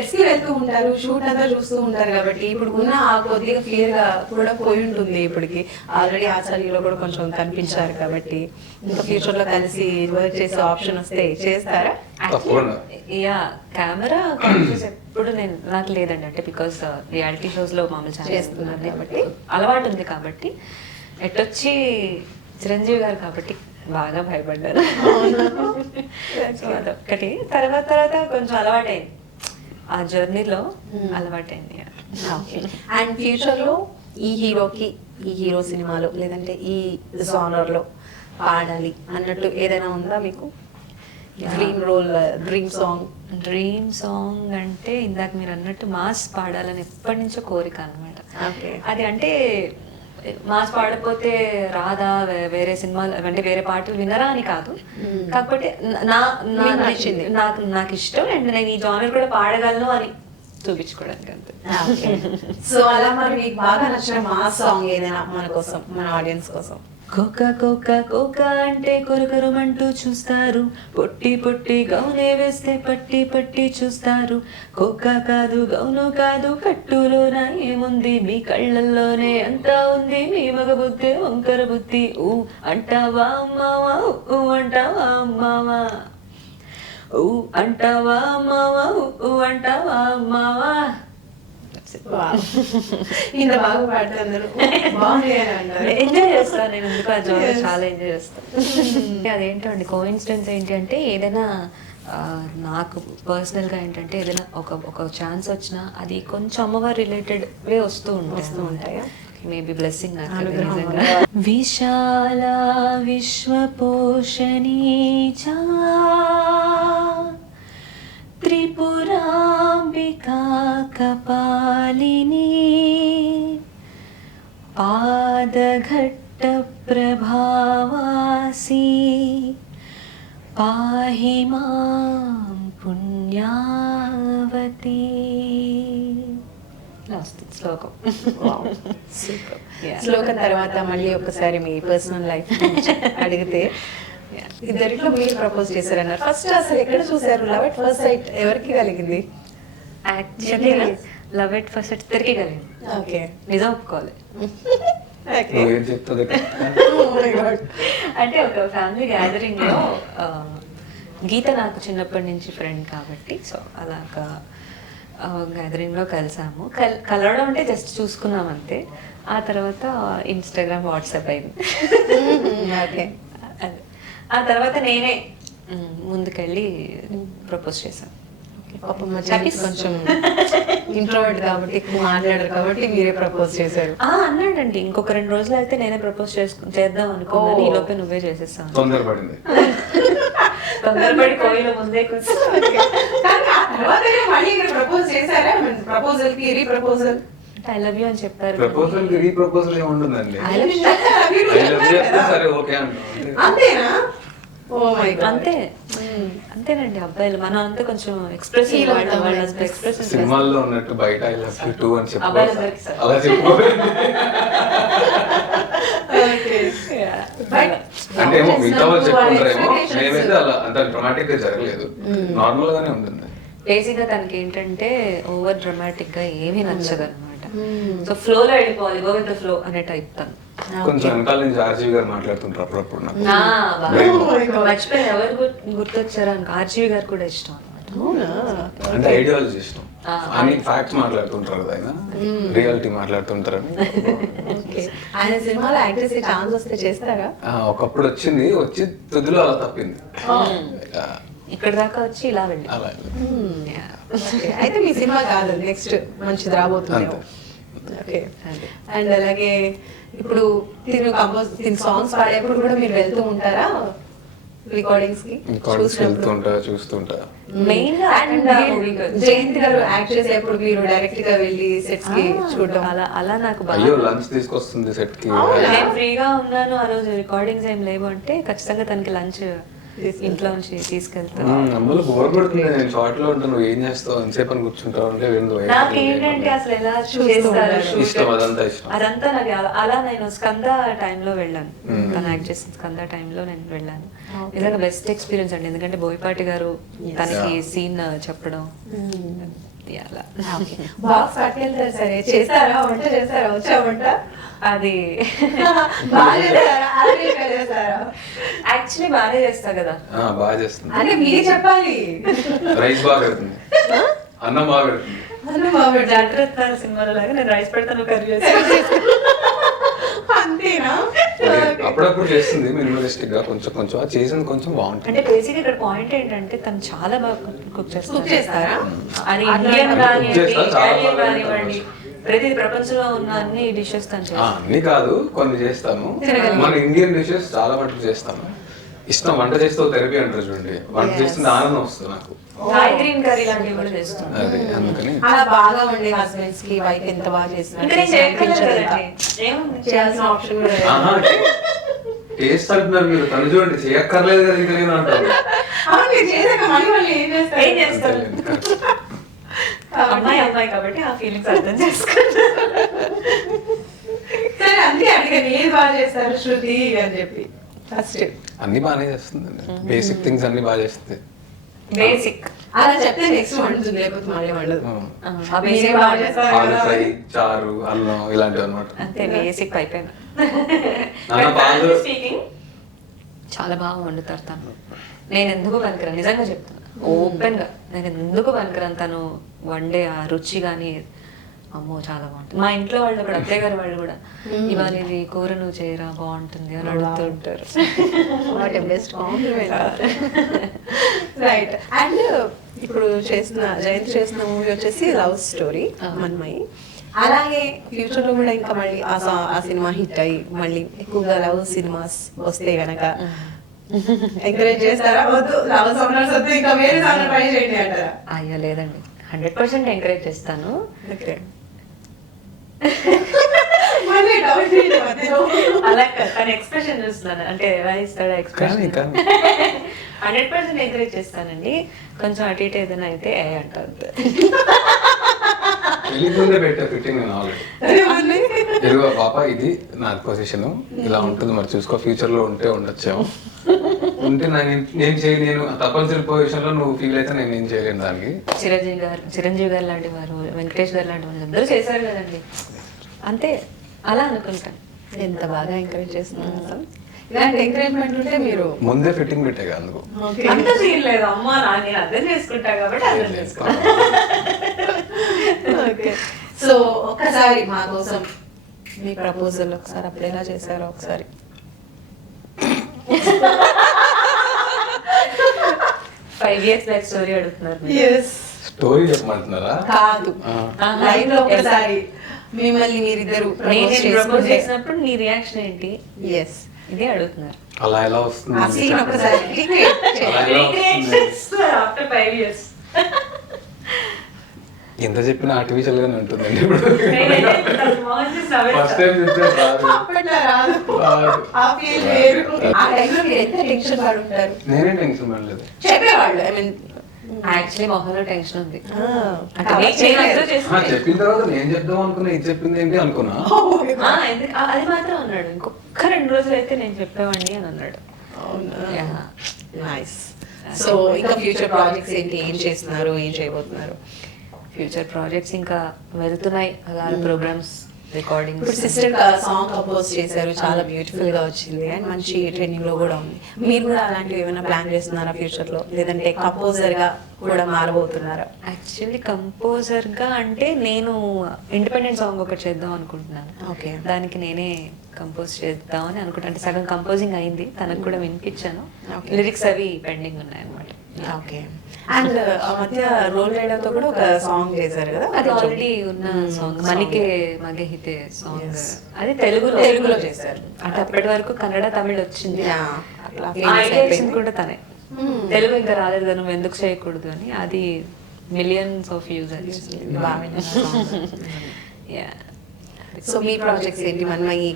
Sets కి వెళ్తూ ఉంటారు, షూట్ అంతా చూస్తూ ఉంటారు కాబట్టి ఇప్పుడు ఉన్న ఆ కొద్దిగా ఫియర్ గా కూడా పోయి ఉంటుంది. ఇప్పటికి ఆల్రెడీ ఆచార్యలో కూడా కొంచెం కనిపించారు కాబట్టి ఇంకా ఫ్యూచర్ లో కలిసి వర్క్ చేసే ఆప్షన్ వస్తే చేస్తారా? యా, కెమెరా కాన్షియస్ ఎప్పుడు నాకు లేదండి. అంటే బికాస్ రియాలిటీ షోస్ లో మామూలు చేస్తున్నాను కాబట్టి అలవాటు ఉంది. కాబట్టి ఎట్టొచ్చి చిరంజీవి గారు కాబట్టి బాగా భయపడ్డారు. సో అదొక్కటి. తర్వాత కొంచెం అలవాటైంది, ఆ జర్నీలో అలవాటైంది. అండ్ ఫ్యూచర్ లో ఈ హీరోకి ఈ హీరో సినిమాలో లేదంటే ఈ జానర్ లో పాడాలి అన్నట్టు ఏదైనా ఉందా మీకు? డ్రీమ్ రోల్, డ్రీమ్ సాంగ్ అంటే ఇందాక మీరు అన్నట్టు మాస్ పాడాలని ఎప్పటి నుంచో కోరిక అనమాట. అది అంటే మాస్ పాడకపోతే రాదా, వేరే సినిమాలు అంటే వేరే పాటలు వినరా అని కాదు. కాకపోతే నాకు ఇష్టం అండ్ నేను ఈ జానర్ కూడా పాడగలను అని చూపించుకోవడానికి అంతే. సో అలా మరి మీకు బాగా నచ్చిన మాస్ సాంగ్ ఏదైనా మన కోసం, మన ఆడియన్స్ కోసం? కోకా కోకా కోకా అంటే కొరకొరమంటూ చూస్తారు, పొట్టి పొట్టి గౌనే వేస్తే పట్టి పట్టి చూస్తారు. కోకా కాదు గౌను కాదు కట్టులోన ఏముంది, మీ కళ్ళల్లోనే అంతా ఉంది, మీ మగ బుద్ధి వంకర బుద్ధి. ఊ అంటావా అమ్మావా, ఊ అంటావా అమ్మావా, ఊ అంటావా అమ్మావా, ఊ అంటావా అమ్మావా. ఇంత బాగా పాడుతున్నారు, ఎంజాయ్ చేస్తాను నేను. ఎందుకు ఆ జోనర్ చాలా ఎంజాయ్ చేస్తాను. అదేంటండి కోఇన్సిడెన్స్ ఏంటి అంటే ఏదైనా నాకు పర్సనల్గా ఏంటంటే ఏదైనా ఒక ఛాన్స్ వచ్చినా అది కొంచెం అమ్మవారి రిలేటెడ్ వే వస్తూ ఉంటాయి. Maybe blessing. విశాల విశ్వపోషణీ చ త్రిపురాంబికా కపాలిని పాదఘట్ట ప్రభావాసి పాహి మాం పుణ్యావతి. శ్లోకం. శ్లోకం తర్వాత మళ్ళీ ఒకసారి మీ పర్సనల్ లైఫ్ అడిగితే, ఇద్దరిలో మీరు ప్రపోజ్ చేశారన్నారు. ఫస్ట్ అసలు ఎక్కడ చూసారు? లవ్ ఎట్ ఫస్ట్ సైట్ ఎవరికి కలిగింది? Actually love at first sight ఇద్దరికి కలిగింది. ఓకే, నిజం ఒప్పుకోవాలి. అంటే ఒక ఫ్యామిలీ గ్యాదరింగ్ లో గీత నాకు చిన్నప్పటి నుంచి ఫ్రెండ్ కాబట్టి, సో అలాగా గ్యాదరింగ్ లో కలిసాము. కలవడం అంటే జస్ట్ చూసుకున్నాం అంతే. ఆ తర్వాత ఇన్స్టాగ్రామ్, వాట్సాప్ అయింది. ఆ తర్వాత నేనే ముందుకెళ్ళి ప్రపోజ్ చేశాను. కొంచెం ఇంట్రోవర్ట్ కాబట్టి ఎక్కువ మాట్లాడారు కాబట్టి మీరే ప్రపోజ్ చేశారు. అన్నాడండి, ఇంకొక 2 రోజులు అయితే నేనే ప్రపోజ్ చేద్దాం అనుకున్నాను. ఈ లోపే నువ్వే చేసేస్తాను. తొందరపడి కోయిల ముందే ప్రపోజ్ చేశారా? ప్రపోజల్ కి రీ ప్రపోజల్ ఐ లవ్ యూ అని చెప్పారు. ప్రపోజల్ కి రీ ప్రపోజల్ ఏముంటుందండి? అంతేనా? అంతే, అంతేనండి. అబ్బాయిలు మనం అంతా కొంచెం ఎక్స్ప్రెసివ్. సినిమాల్లో ఉన్నట్టు బయట ఐ లవ్ యూ టూ అని చెప్పి అబ్బాయిలందరికీ అలా చెప్పుకోవాలి. అంటే ఏమో మిగతా వాళ్ళు చెప్పుకుంటారేమో, మేమైతే అలా అంత డ్రామాటిక్ గా జరగలేదు, నార్మల్ గానే ఉంటుంది. బేసిక్ గా తనకి ఏంటంటే ఓవర్ డ్రామాటిక్ గా ఏమీ నచ్చదు అనమాట. సో ఫ్లో లో వెళ్ళిపోవాలి, గో విత్ ద ఫ్లో అనే టైప్ తను. కొంచెం వెనకాల నుంచి ఆర్జీవి గారు మాట్లాడుతుంటారు అప్పుడప్పుడు. మర్చిపోయి ఎవరు గుర్తొచ్చారు అని. ఆర్జీవి గారు కూడా ఇష్టం అనమాట. అంటే ఐడియాలజీ ఇష్టం. అన్ని ఫ్యాక్ట్స్ మాట్లాడుతుంటారు, ఆయన రియాలిటీ మాట్లాడుతుంటారని. ఆయన సినిమాలో యాక్ట్ చేసే ఛాన్స్ వస్తే చేస్తారా? ఒకప్పుడు వచ్చి తుదిలో అలా తప్పింది. ఇక్కడ దాకా వచ్చి ఇలా వెళ్ళి అలా అయితే మీ సినిమా కాదు, నెక్స్ట్ మంచిది రాబోతుంది. అండ్ అలాగే ఇప్పుడు తిను సాంగ్స్ పాడేప్పుడు కూడా మీరు వెళ్తూ ఉంటారా రికార్డింగ్స్ కి? చూస్తుంటా. మెయిన్ జయంత్ గారు యాక్ట్ చేసేప్పుడు మీరు డైరెక్ట్ గా వెళ్ళి సెట్స్ కి చూడడం అలా నాకు అయ్యో లంచ్ తీసుకొస్తుంది సెట్ కి. నేను ఫ్రీగా ఉన్నాను ఆ రోజు, రికార్డింగ్స్ ఏం లేవు అంటే ఖచ్చితంగా తనకి లంచ్ ఇంట్లో నుంచి తీసుకెళ్తాను. అమ్మలు బోర్ పడుతుంది, నేను షార్ట్ లో ఉంటాను, నువ్వు ఏం చేస్తావు ఎంతసేపు అని కూర్చుంటావు అంటే నాకేంటంటే అసలు ఎలా చేస్తారు ఇష్టం, అదంతా ఇష్టం. అదంతా నాకు అలా నేను స్కంద టైంలో వెళ్ళాను, తను యాక్ట్ చేసిన స్కంద టైంలో నేను వెళ్ళాను. నిజంగా బెస్ట్ ఎక్స్పీరియన్స్ అండి. ఎందుకంటే బోయపాటి గారు తనకి సీన్ చెప్పడం అలా బాక్స్ పట్టుకెళ్తారు సరే, చేస్తారా వంట, చేస్తారా, వచ్చా వంట? అది బాగా చేస్తారా, average గా చేస్తారా? యాక్చువల్లీ బాగానే చేస్తా కదా. బాగా చేస్తుంది. అంటే మీరు చెప్పాలి. రైస్ బాగా పెడుతుంది, అన్నం బాగా పెడుతుంది. జాగ్రత్త సినిమాలో లాగా నేను రైస్ పెడతాను, కర్రీ అంతేనా? అప్పుడప్పుడు చేస్తుంది మినిమలిస్టిక్ గా, కొంచెం కొంచెం అది చేసింది కొంచెం బాగుంటుంది. అంటే బేసిక్ ఇక్కడ పాయింట్ ఏంటంటే తను చాలా బాగా కుక్ చేస్తారా? అది ఆ, ఇండియన్ cook కానివ్వండి, చేస్తా, చాలా ఇటాలియన్ బాగా కానివ్వండి, ప్రతి ప్రపంచంలో ఉన్న అన్ని డిషెస్ తను చేస్తాను. అన్ని కాదు, కొన్ని చేస్తాను. మన ఇండియన్ డిషెస్ చాలా మటుకు చేస్తాను. ఇష్టం, వంట చేస్తే థెరపీ అంటారు చూడండి, వంట చేస్తుంటే ఆనందం వస్తుంది నాకు. థాయ్ గ్రీన్ కర్రీ లాంటివి కూడా చేస్తాను. అదే అందుకని అలా బాగా ఉండే హస్బెండ్స్ కి వైఫ్ ఎంత బాగా ఇంకా నేను చేయక్కర్లేదు చేసిన కదండి. ఏముంది? చేయాల్సిన ఆప్షన్ కూడా లేదు. ఆహా, టేస్ట్ అంటున్నారు మీరు, తను చూడండి చేయక్కర్లేదు కదా ఇంకా నేను అంటాను. అవును, మీరు చేశాక మళ్ళీ మళ్ళీ ఏం చేస్తారు? ఏం చేస్తారు? అమ్మాయి కాబట్టి ఆ ఫీలింగ్స్ అర్థం చేసుకుంటా. సరే, అందుకే అడిగాను ఏది బాగా చేస్తారు శృతి అని చెప్పి. ఫస్ట్ అన్ని బాగానే చేస్తుందండి, బేసిక్ థింగ్స్ అన్ని బాగా చేస్తుంది. బేసిక్ అలా చెప్తే నెక్స్ట్ వండుతుంది, లేకపోతే మళ్ళీ వండదు. ఆ మీరే బేసిక్ బాగా చేస్తారు ఆలు కదా. ఫ్రై, చారు, అల్లం ఇలాంటివి అనమాట. అంతే, బేసిక్ అయిపోయినా. స్పీకింగ్ చాలా బాగా వండుతారు తను. నేను ఎందుకు పనికిరాను, నిజంగా చెప్తున్నా ఓపెన్ గా, నేను ఎందుకు పనికిరాను. తను వండే ఆ రుచి కానీ అమ్మో చాలా బాగుంటుంది. మా ఇంట్లో వాళ్ళు కూడా, అత్తయ్య గారు వాళ్ళు కూడా, ఇవాళ ఇది కూర నువ్వు చేయరా బాగుంటుంది అని అడుగుతూ ఉంటారు. What a best compliment. Right. And ఇప్పుడు జయంతి చేసిన మూవీ వచ్చేసి లవ్ స్టోరీ మన్మయి. అలాగే ఫ్యూచర్ లో కూడా ఇంకా మళ్ళీ ఆ సినిమా హిట్ అయ్యి మళ్ళీ ఎక్కువగా లవ్ సినిమాస్ వస్తే గనక ఎంకరేజ్ చేస్తారా? వద్దు, లవ్ సాంగ్స్ వద్దు, ఇంకా వేరే సాంగ్ ట్రై చేయండి అంటారా? అయ్యో లేదండి, 100% ఎంకరేజ్ చేస్తాను. ఓకే. మళ్ళీ డౌట్ ఏంటి మధ్యలో? అలా కాదు, తన ఎక్స్ప్రెషన్ చూస్తున్నాను, అంటే ఎలా ఇస్తాడు కానీ ఎక్స్ప్రెషన్. కానీ 100% ఎంకరేజ్ చేస్తానండి. కొంచెం అటు ఇటు ఏదైనా అయితే ఏ అంటారు. ముందే పెట్టా ఫిట్టింగ్ నేను ఆల్రెడీ. అరే మళ్ళీ ఎరుగు పాప, ఇది నా పొజిషన్ ఇలా ఉంటుంది, మరి చూసుకో, ఫ్యూచర్ లో ఉంటే ఉండొచ్చాము, ఉంటే నేను తప్పనిసరి పొజిషన్ లో నువ్వు ఫీల్ అయితే నేను ఏం చేయలేను దానికి. చిరంజీవి గారు లాంటి వారు, వెంకటేష్ గారు లాంటి వాళ్ళు అందరూ చేశారు కదండి, అంతే అలా అనుకుంటాను. ఎంత బాగా ఎంకరేజ్ చేస్తున్నారు అసలు. ఇలాంటి ఎంకరేజ్మెంట్ ఉంటే మీరు ముందే ఫిట్టింగ్ పెట్టాగా అందుకు. అంత సీన్ లేదు అమ్మా, నేను అర్థం చేసుకుంటా కాబట్టి అర్థం చేసుకుంటా. ఓకే. సో ఒక్కసారి మా కోసం మీ ప్రపోజల్ ఒకసారి అప్పుడు ఎలా చేశారో ఒకసారి. 5 years బ్యాక్ స్టోరీ అడుగుతున్నారు మీరు. ఎస్. స్టోరీ చెప్పమంటున్నారా? కాదు, లైవ్ లో ఒకసారి మిమ్మల్ని మీరిద్దరు నేను ప్రపోజ్ చేసినప్పుడు నీ రియాక్షన్ ఏంటి, ఎస్ ఇదే అడుగుతున్నారు. అలా ఎలా ఆ వస్తుంది? సీన్ ఒకసారి recreate చేయండి. After 5 years. ఎంత చెప్పినా ఆర్టిఫిషియల్ గానే ఉంటుందండి ఇప్పుడు. ఫస్ట్ నేనైతే టైం చూస్తే రాదు. అప్పట్లో రాదు. రాదు. ఆ feel వేరు. ఆ టైంలో మీరు ఎంత టెన్షన్ పడి ఉంటారు. నేనే టెన్షన్ పడలేదు. చెప్పేవాళ్ళు, ఐ మీన్ యాక్చువల్లీ మొహంలో టెన్షన్ ఉంది. చెప్పిన తర్వాత నేను చెప్దాం అనుకున్నా, ఇది చెప్పింది ఏంటి అనుకున్నా. అది మాత్రం అన్నాడు, ఇంకొక 2 రోజులు అయితే నేను చెప్పేవాడిని అని అన్నాడు. నైస్. సో ఇంకా ఫ్యూచర్ ప్రాజెక్ట్స్ ఏంటి, ఏం చేస్తున్నారు, ఏం చేయబోతున్నారు? ఫ్యూచర్ ప్రాజెక్ట్స్ ఇంకా వెళ్తున్నాయి, అలా ప్రోగ్రామ్స్, రికార్డింగ్. ఇప్పుడు సిస్టర్ సాంగ్ కంపోజ్ చేశారు, చాలా బ్యూటిఫుల్ గా వచ్చింది అండ్ మంచి ట్రెండింగ్ లో కూడా ఉంది. మీరు కూడా అలాంటివి ఏమైనా ప్లాన్ చేస్తున్నారా ఫ్యూచర్ లో, లేదంటే కంపోజర్ గా కూడా మారబోతున్నారా? యాక్చువల్లీ కంపోజర్ గా అంటే నేను ఇండిపెండెంట్ సాంగ్ ఒకటి చేద్దాం అనుకుంటున్నాను. ఓకే. దానికి నేనే కంపోజ్ చేద్దామని అనుకుంటాను. అంటే సగం కంపోజింగ్ అయింది, తనకు కూడా వినిపించాను. Okay. లిరిక్స్ అవి పెండింగ్ ఉన్నాయి అన్నమాట. ఓకే. అండ్ ఆ మధ్య రోల్ రైడర్ తో కూడా ఒక సాంగ్ చేశారు కదా, అది ఆల్రెడీ ఉన్న సాంగ్, మనికే మగే హితే సాంగ్. Yes. అది తెలుగులో చేశారు. అంటే అప్పటి వరకు కన్నడ, తమిళ్ వచ్చింది. Yeah, అట్లా ఆ famous idea ఇచ్చింది అయిపోయింది. కూడా తనే. తెలుగు ఇంకా రాలేదు కదా, నువ్వు ఎందుకు చేయకూడదు అని. అది మిలియన్స్ ఆఫ్ వ్యూస్ బాగా విన్నాను song. సో మీ ప్రాజెక్ట్స్ ఏంటి? మన్మయి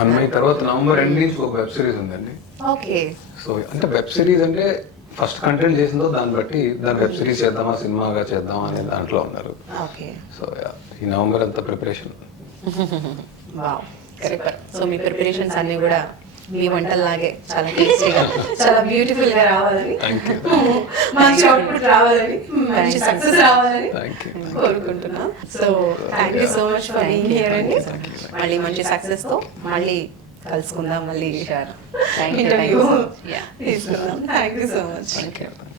అన్నయ్య తర్వాత నవంబర్ ఎండ్ నుంచి ఒక వెబ్ సిరీస్ ఉందండి. ఓకే. సో అంటే వెబ్ సిరీస్ అంటే ఫస్ట్ కంటెంట్ చేసిందో దాన్ని బట్టి దాన్ని వెబ్ సిరీస్ చేద్దామా, సినిమాగా చేద్దామా అనే దాంట్లో ఉన్నారు. ఓకే. సో ఈ నవంబర్ అంతా ప్రిపరేషన్. Wow, super. సో మీ ప్రిపరేషన్స్ అన్ని కూడా మీ వంటల్లాగే చాలా టేస్టీగా చాలా బ్యూటిఫుల్ గా రావాలని Thank you. మంచి అవుట్పుట్ రావాలని మంచి సక్సెస్ రావాలని Thank you. కోరుకుంటున్నా. So thank you so much for being here అండి. మళ్ళీ మంచి సక్సెస్ తో మళ్ళీ కలుసుకుందాం, మళ్ళీ Thank you. Interview Yeah. తీసుకుందాం. Thank you so much. Thank you.